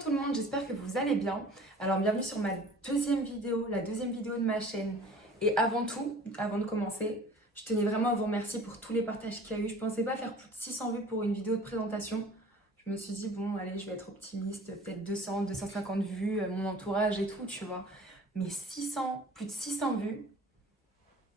tout le monde, j'espère que vous allez bien. Alors bienvenue sur ma deuxième vidéo, la deuxième vidéo de ma chaîne. Et avant tout, avant de commencer, je tenais vraiment à vous remercier pour tous les partages qu'il y a eu. Je pensais pas faire plus de 600 vues pour une vidéo de présentation. Je me suis dit bon allez, je vais être optimiste, peut-être 200, 250 vues, mon entourage et tout, tu vois. Mais 600, plus de 600 vues,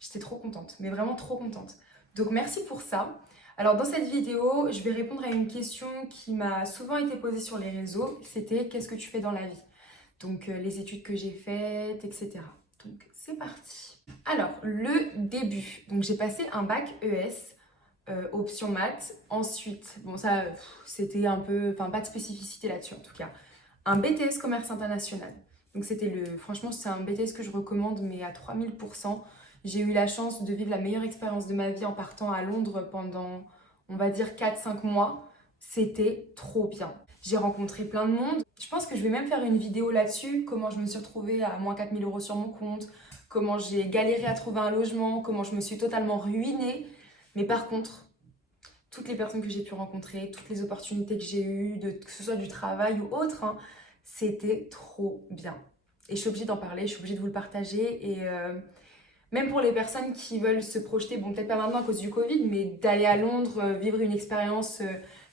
j'étais trop contente, mais vraiment trop contente. Donc merci pour ça. Alors dans cette vidéo, je vais répondre à une question qui m'a souvent été posée sur les réseaux. C'était qu'est-ce que tu fais dans la vie? Donc les études que j'ai faites, etc. Donc c'est parti. Alors le début. Donc j'ai passé un bac ES, option maths. Ensuite, bon ça c'était un peu, enfin pas de spécificité là-dessus en tout cas. Un BTS commerce international. Donc franchement c'est un BTS que je recommande mais à 3000%. J'ai eu la chance de vivre la meilleure expérience de ma vie en partant à Londres pendant, on va dire, 4-5 mois. C'était trop bien. J'ai rencontré plein de monde. Je pense que je vais même faire une vidéo là-dessus, comment je me suis retrouvée à moins 4000 € sur mon compte, comment j'ai galéré à trouver un logement, comment je me suis totalement ruinée. Mais par contre, toutes les personnes que j'ai pu rencontrer, toutes les opportunités que j'ai eues, que ce soit du travail ou autre, hein, c'était trop bien. Et je suis obligée d'en parler, je suis obligée de vous le partager. Et même pour les personnes qui veulent se projeter, bon peut-être pas maintenant à cause du Covid, mais d'aller à Londres, vivre une expérience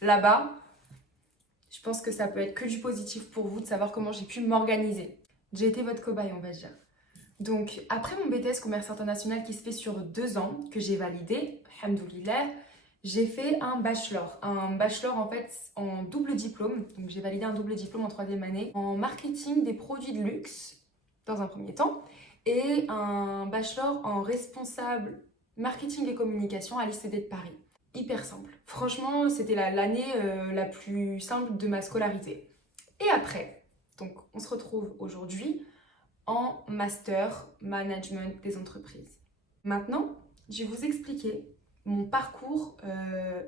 là-bas, je pense que ça peut être que du positif pour vous de savoir comment j'ai pu m'organiser. J'ai été votre cobaye, on va dire. Donc après mon BTS commerce international qui se fait sur 2 ans, que j'ai validé, alhamdoulilah, j'ai fait un bachelor. Un bachelor en fait en double diplôme, donc j'ai validé un double diplôme en 3e année, en marketing des produits de luxe, dans un premier temps, et un bachelor en responsable marketing et communication à l'ICD de Paris. Hyper simple. Franchement, c'était l'année la plus simple de ma scolarité. Et après, donc on se retrouve aujourd'hui en master management des entreprises. Maintenant, je vais vous expliquer mon parcours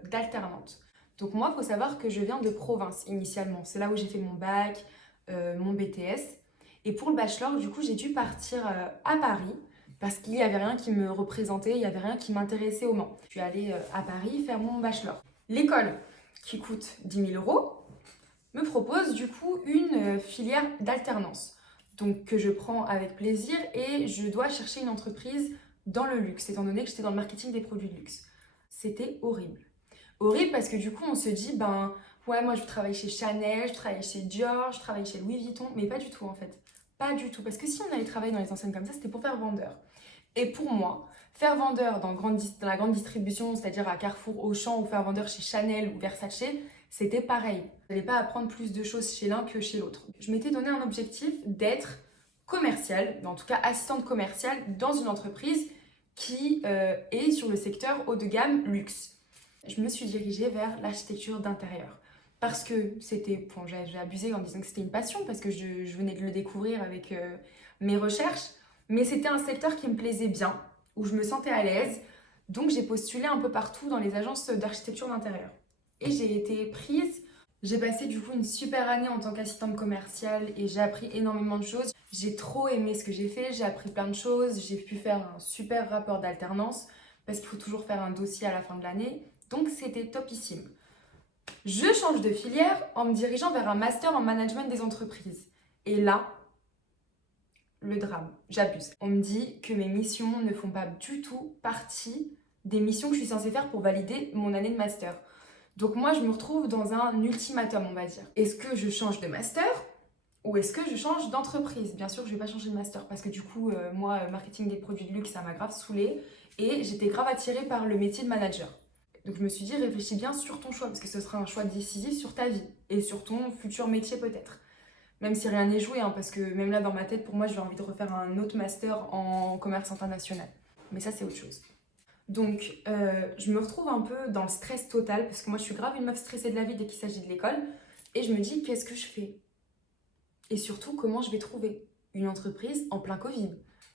d'alternante. Donc moi, il faut savoir que je viens de province initialement. C'est là où j'ai fait mon bac, mon BTS. Et pour le bachelor, du coup, j'ai dû partir à Paris parce qu'il n'y avait rien qui me représentait, il n'y avait rien qui m'intéressait au Mans. Je suis allée à Paris faire mon bachelor. L'école, qui coûte 10 000 €, me propose du coup une filière d'alternance. Donc que je prends avec plaisir et je dois chercher une entreprise dans le luxe, étant donné que j'étais dans le marketing des produits de luxe. C'était horrible. Horrible parce que du coup on se dit, ben ouais moi je travaille chez Chanel, je travaille chez Dior, je travaille chez Louis Vuitton, mais pas du tout en fait. Pas du tout, parce que si on allait travailler dans les enseignes comme ça, c'était pour faire vendeur. Et pour moi, faire vendeur dans la grande distribution, c'est-à-dire à Carrefour, Auchan, ou faire vendeur chez Chanel ou Versace, c'était pareil. Je n'allais pas apprendre plus de choses chez l'un que chez l'autre. Je m'étais donné un objectif d'être commerciale, en tout cas assistante commerciale dans une entreprise qui est sur le secteur haut de gamme luxe. Je me suis dirigée vers l'architecture d'intérieur. Parce que c'était, bon, j'ai abusé en disant que c'était une passion, parce que je venais de le découvrir avec mes recherches, mais c'était un secteur qui me plaisait bien, où je me sentais à l'aise, donc j'ai postulé un peu partout dans les agences d'architecture d'intérieur. Et j'ai été prise. J'ai passé du coup une super année en tant qu'assistante commerciale et j'ai appris énormément de choses. J'ai trop aimé ce que j'ai fait, j'ai appris plein de choses, j'ai pu faire un super rapport d'alternance parce qu'il faut toujours faire un dossier à la fin de l'année. Donc c'était topissime. Je change de filière en me dirigeant vers un master en management des entreprises. Et là, le drame, j'abuse. On me dit que mes missions ne font pas du tout partie des missions que je suis censée faire pour valider mon année de master. Donc moi, je me retrouve dans un ultimatum, on va dire. Est-ce que je change de master ou est-ce que je change d'entreprise? Bien sûr, je vais pas changer de master parce que du coup, moi, marketing des produits de luxe, ça m'a grave saoulée et j'étais grave attirée par le métier de manager. Donc je me suis dit, réfléchis bien sur ton choix parce que ce sera un choix décisif sur ta vie et sur ton futur métier peut-être. Même si rien n'est joué, hein, parce que même là dans ma tête, pour moi, j'ai envie de refaire un autre master en commerce international. Mais ça, c'est autre chose. Donc, je me retrouve un peu dans le stress total, parce que moi, je suis grave une meuf stressée de la vie dès qu'il s'agit de l'école. Et je me dis, qu'est-ce que je fais? Et surtout, comment je vais trouver une entreprise en plein Covid?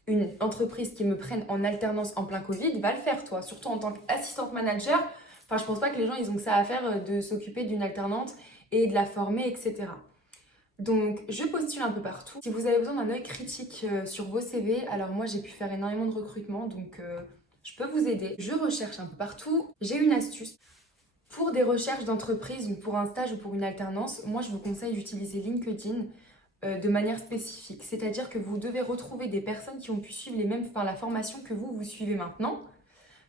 Une entreprise qui me prenne en alternance en plein Covid va le faire, toi. Surtout en tant qu'assistante manager. Enfin, je pense pas que les gens, ils ont que ça à faire de s'occuper d'une alternante et de la former, etc. Donc, je postule un peu partout. Si vous avez besoin d'un œil critique sur vos CV, alors moi, j'ai pu faire énormément de recrutement, donc je peux vous aider. Je recherche un peu partout. J'ai une astuce. Pour des recherches d'entreprise ou pour un stage ou pour une alternance, moi je vous conseille d'utiliser LinkedIn de manière spécifique. C'est-à-dire que vous devez retrouver des personnes qui ont pu suivre la formation que vous suivez maintenant,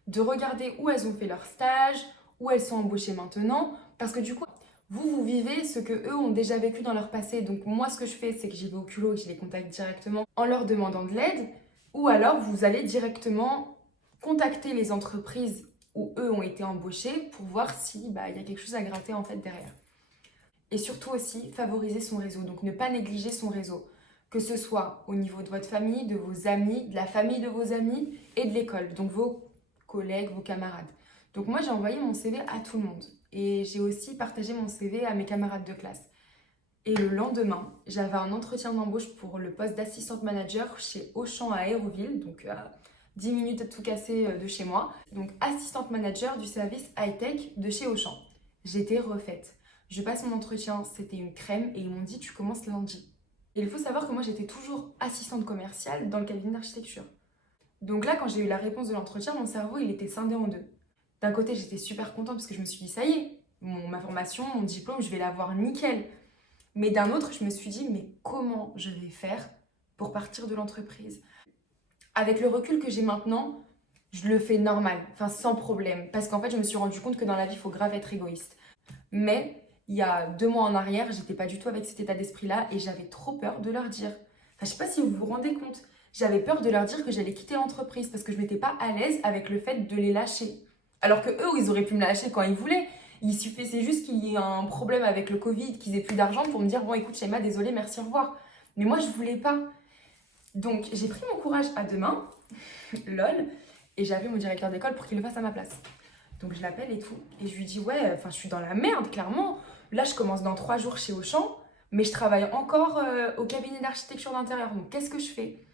de regarder où elles ont fait leur stage, où elles sont embauchées maintenant, parce que du coup, vous vivez ce que eux ont déjà vécu dans leur passé. Donc moi, ce que je fais, c'est que j'y vais au culot et je les contacte directement en leur demandant de l'aide, ou alors vous allez directement contacter les entreprises où eux ont été embauchés pour voir si y a quelque chose à gratter en fait derrière. Et surtout aussi, favoriser son réseau, donc ne pas négliger son réseau, que ce soit au niveau de votre famille, de vos amis, de la famille de vos amis et de l'école, donc vos collègues, vos camarades. Donc moi, j'ai envoyé mon CV à tout le monde et j'ai aussi partagé mon CV à mes camarades de classe. Et le lendemain, j'avais un entretien d'embauche pour le poste d'assistante manager chez Auchan à Aéroville, donc à 10 minutes à tout casser de chez moi. Donc assistante manager du service high-tech de chez Auchan. J'étais refaite. Je passe mon entretien, c'était une crème et ils m'ont dit tu commences lundi. Et il faut savoir que moi j'étais toujours assistante commerciale dans le cabinet d'architecture. Donc là, quand j'ai eu la réponse de l'entretien, mon cerveau il était scindé en deux. D'un côté, j'étais super contente parce que je me suis dit ça y est, ma formation, mon diplôme, je vais l'avoir nickel. Mais d'un autre, je me suis dit mais comment je vais faire pour partir de l'entreprise? Avec le recul que j'ai maintenant, je le fais normal, enfin sans problème. Parce qu'en fait, je me suis rendu compte que dans la vie, il faut grave être égoïste. Mais il y a 2 mois en arrière, j'étais pas du tout avec cet état d'esprit-là et j'avais trop peur de leur dire. Enfin, je sais pas si vous vous rendez compte. J'avais peur de leur dire que j'allais quitter l'entreprise parce que je m'étais pas à l'aise avec le fait de les lâcher. Alors que eux, ils auraient pu me lâcher quand ils voulaient. Il suffisait juste qu'il y ait un problème avec le Covid, qu'ils aient plus d'argent pour me dire bon écoute Shaima, désolé, merci, au revoir. Mais moi, je voulais pas. Donc, j'ai pris mon courage à deux mains, lol, et j'ai appelé mon directeur d'école pour qu'il le fasse à ma place. Donc je l'appelle et tout. Et je lui dis, ouais, enfin je suis dans la merde, clairement. Là, je commence dans 3 jours chez Auchan, mais je travaille encore au cabinet d'architecture d'intérieur. Donc qu'est-ce que je fais?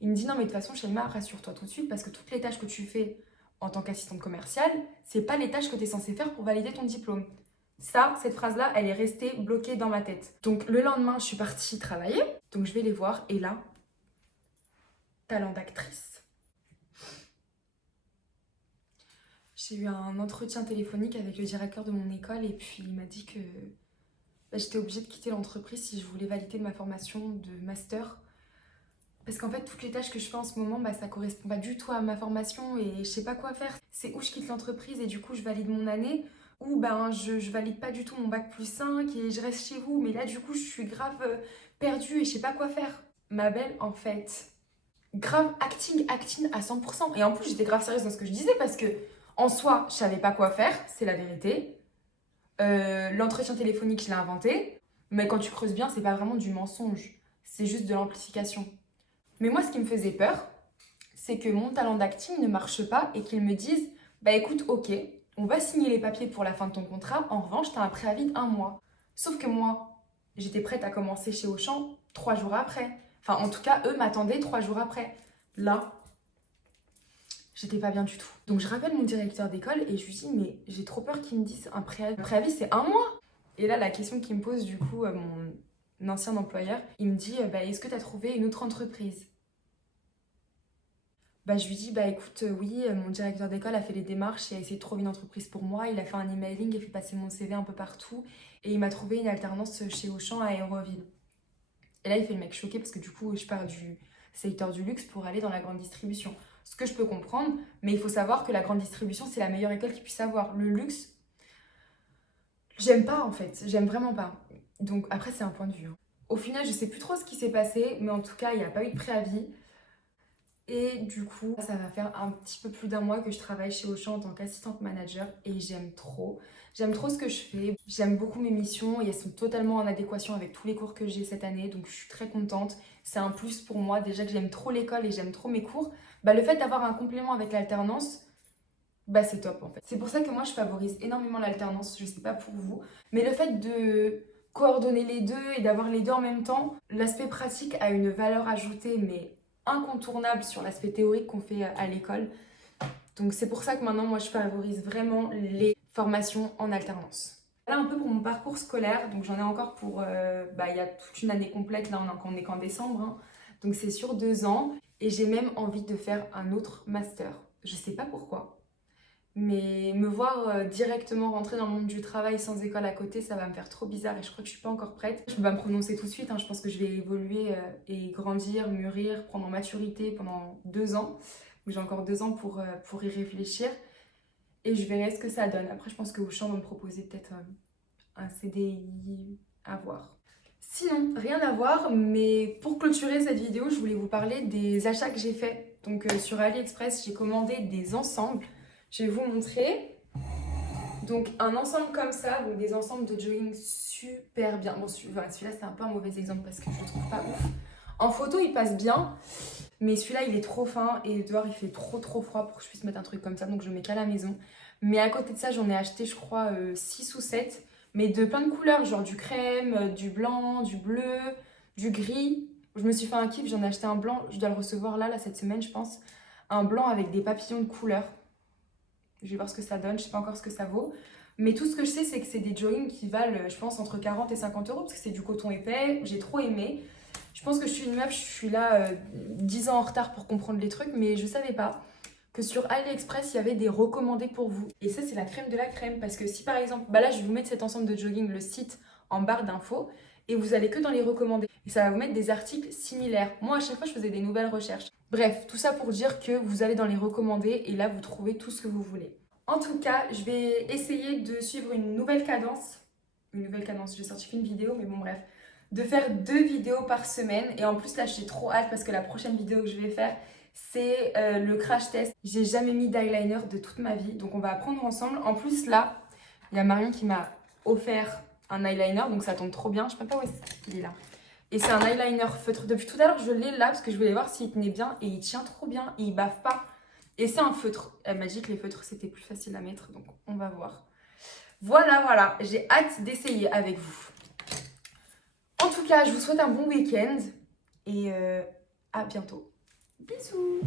Il me dit, non, mais de toute façon, Shaima, rassure-toi tout de suite, parce que toutes les tâches que tu fais en tant qu'assistante commerciale, c'est pas les tâches que tu es censée faire pour valider ton diplôme. Ça, cette phrase-là, elle est restée bloquée dans ma tête. Donc le lendemain, je suis partie travailler. Donc je vais les voir, et là, talent d'actrice. J'ai eu un entretien téléphonique avec le directeur de mon école et puis il m'a dit que j'étais obligée de quitter l'entreprise si je voulais valider ma formation de master. Parce qu'en fait, toutes les tâches que je fais en ce moment, ça correspond pas du tout à ma formation et je sais pas quoi faire. C'est où je quitte l'entreprise et du coup je valide mon année, ou je valide pas du tout mon bac plus 5 et je reste chez vous. Mais là du coup je suis grave perdue et je sais pas quoi faire. Ma belle, en fait, grave acting à 100%. Et en plus j'étais grave sérieuse dans ce que je disais parce que en soi, je savais pas quoi faire, c'est la vérité. L'entretien téléphonique, je l'ai inventé. Mais quand tu creuses bien, c'est pas vraiment du mensonge. C'est juste de l'amplification. Mais moi, ce qui me faisait peur, c'est que mon talent d'acting ne marche pas et qu'ils me disent bah écoute, ok, on va signer les papiers pour la fin de ton contrat. En revanche, t'as un préavis d'1 mois. Sauf que moi, j'étais prête à commencer chez Auchan 3 jours après. Enfin, en tout cas, eux m'attendaient 3 jours après. Là, j'étais pas bien du tout. Donc je rappelle mon directeur d'école et je lui dis mais j'ai trop peur qu'il me dise un préavis. Un préavis c'est 1 mois. Et là la question qu'il me pose du coup mon ancien employeur, il me dit est-ce que tu as trouvé une autre entreprise? Je lui dis écoute oui, mon directeur d'école a fait les démarches et a essayé de trouver une entreprise pour moi. Il a fait un emailing et fait passer mon CV un peu partout et il m'a trouvé une alternance chez Auchan à Aéroville. Et là il fait le mec choqué parce que du coup je pars du secteur du luxe pour aller dans la grande distribution. Ce que je peux comprendre, mais il faut savoir que la grande distribution, c'est la meilleure école qu'il puisse avoir. Le luxe, j'aime pas en fait, j'aime vraiment pas. Donc après, c'est un point de vue. Au final, je sais plus trop ce qui s'est passé, mais en tout cas, il n'y a pas eu de préavis. Et du coup, ça va faire un petit peu plus d'1 mois que je travaille chez Auchan en tant qu'assistante manager et j'aime trop. J'aime trop ce que je fais, j'aime beaucoup mes missions et elles sont totalement en adéquation avec tous les cours que j'ai cette année, donc je suis très contente. C'est un plus pour moi, déjà que j'aime trop l'école et j'aime trop mes cours. Le fait d'avoir un complément avec l'alternance, c'est top en fait. C'est pour ça que moi je favorise énormément l'alternance, je sais pas pour vous, mais le fait de coordonner les deux et d'avoir les deux en même temps, l'aspect pratique a une valeur ajoutée mais incontournable sur l'aspect théorique qu'on fait à l'école. Donc c'est pour ça que maintenant moi je favorise vraiment les formations en alternance. Voilà un peu pour mon parcours scolaire, donc j'en ai encore pour, il y a toute une année complète, là on est qu'en décembre, hein. Donc c'est sur 2 ans et j'ai même envie de faire un autre master. Je sais pas pourquoi, Mais me voir directement rentrer dans le monde du travail sans école à côté, ça va me faire trop bizarre et je crois que je suis pas encore prête. Je peux pas me prononcer tout de suite, hein. Je pense que je vais évoluer et grandir, mûrir, prendre en maturité pendant 2 ans. J'ai encore 2 ans pour y réfléchir et je verrai ce que ça donne. Après, je pense que Auchan va me proposer peut-être un CDI à voir. Sinon, rien à voir, mais pour clôturer cette vidéo, je voulais vous parler des achats que j'ai faits. Donc sur AliExpress, j'ai commandé des ensembles. Je vais vous montrer. Donc un ensemble comme ça, donc des ensembles de jogging super bien. Bon, celui-là c'est un peu un mauvais exemple parce que je le trouve pas ouf. En photo il passe bien, mais celui-là il est trop fin et dehors il fait trop froid pour que je puisse mettre un truc comme ça, donc je le mets qu'à la maison. Mais à côté de ça j'en ai acheté je crois 6 ou 7, mais de plein de couleurs, genre du crème, du blanc, du bleu, du gris. Je me suis fait un kiff, j'en ai acheté un blanc, je dois le recevoir là cette semaine je pense. Un blanc avec des papillons de couleur. Je vais voir ce que ça donne, je sais pas encore ce que ça vaut. Mais tout ce que je sais, c'est que c'est des joggings qui valent, je pense, entre 40 et 50 euros parce que c'est du coton épais. J'ai trop aimé. Je pense que je suis une meuf, je suis là 10 ans en retard pour comprendre les trucs, mais je savais pas que sur AliExpress, il y avait des recommandés pour vous. Et ça, c'est la crème de la crème. Parce que si par exemple, bah là, je vais vous mettre cet ensemble de jogging, le site en barre d'infos, et vous allez que dans les recommandés. Et ça va vous mettre des articles similaires. Moi, à chaque fois, je faisais des nouvelles recherches. Bref, tout ça pour dire que vous allez dans les recommandés et là, vous trouvez tout ce que vous voulez. En tout cas, je vais essayer de suivre une nouvelle cadence. J'ai sorti qu'une vidéo, mais bon, bref. De faire 2 vidéos par semaine. Et en plus, là, j'ai trop hâte parce que la prochaine vidéo que je vais faire, c'est le crash test. J'ai jamais mis d'eyeliner de toute ma vie, donc on va apprendre ensemble. En plus, là, il y a Marion qui m'a offert un eyeliner, donc ça tombe trop bien. Je sais même pas où il est là. Et c'est un eyeliner feutre. Depuis tout à l'heure, je l'ai là parce que je voulais voir s'il tenait bien. Et il tient trop bien, il bave pas. Et c'est un feutre. Elle m'a dit que les feutres, c'était plus facile à mettre, donc on va voir. Voilà. J'ai hâte d'essayer avec vous. En tout cas, je vous souhaite un bon week-end et à bientôt. Bisous!